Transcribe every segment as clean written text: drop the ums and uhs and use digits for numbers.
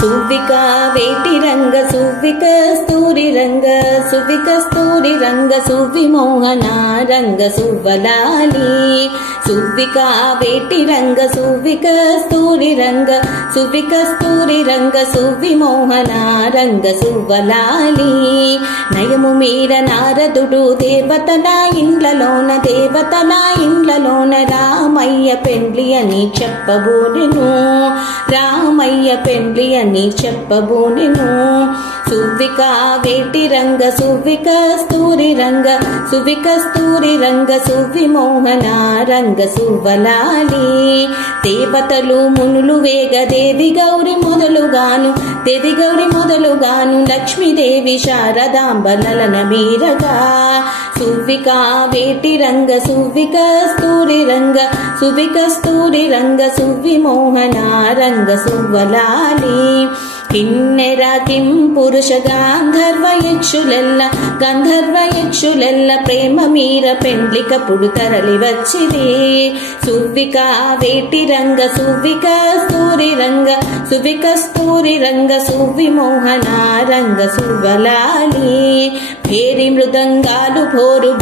సువ్విక వేటి రంగ సువ్విక స్తూరి రంగ సువ్విక స్తూరి రంగ సువిమోహన రంగ సువ్వలాలి సువ్విక వేటి రంగ సువ్విక స్తూరి రంగ సువ్విక స్తూరి రంగ సువిమోహన రంగ సువ్వలాలి నయము మీర నారదుడు దేవతల ఇండ్లలోన రామయ్య పెండ్లి అని చెప్పబోనెను రామయ్య పెండ్లి అని చెప్పబోనెను సువ్విక వేటి రంగ సువ్విక స్తూరి రంగ సువ్విక స్తూరి రంగ సువిమోహన రంగ సువ్వలాలి దేవతలు మునులు వేగ దేవి గౌరి మొదలుగాను లక్ష్మీదేవి శారదాంబలన మీరగా సువ్విక వేటి రంగ సువ్విక స్తూరి రంగ సువ్విక స్తూరి రంగ సువిమోహన రంగ సువ్వలాలి కిన్నెర కిం పురుష గంధర్వ యక్షులెల్ల ప్రేమ మీర పెండ్లికపుడు తరలి వచ్చిరి సువ్విక వేటి రంగ సువ్విక స్తూరి రంగ సువ్విక స్తూరి రంగ సువిమోహన రంగ సువ్వలాలి భేరి మృదంగాలు భోరు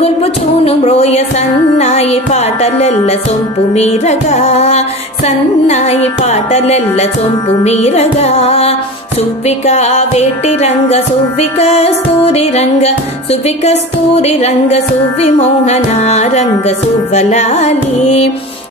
గొల్పుచూను మ్రోయ సన్నాయి పాటలెల్ల సొంపు మీరగా సువ్విక వేటి రంగ సువ్విక స్తూరి రంగ సువ్విక స్తూరి రంగ సువిమోహన రంగ సువ్వలాలి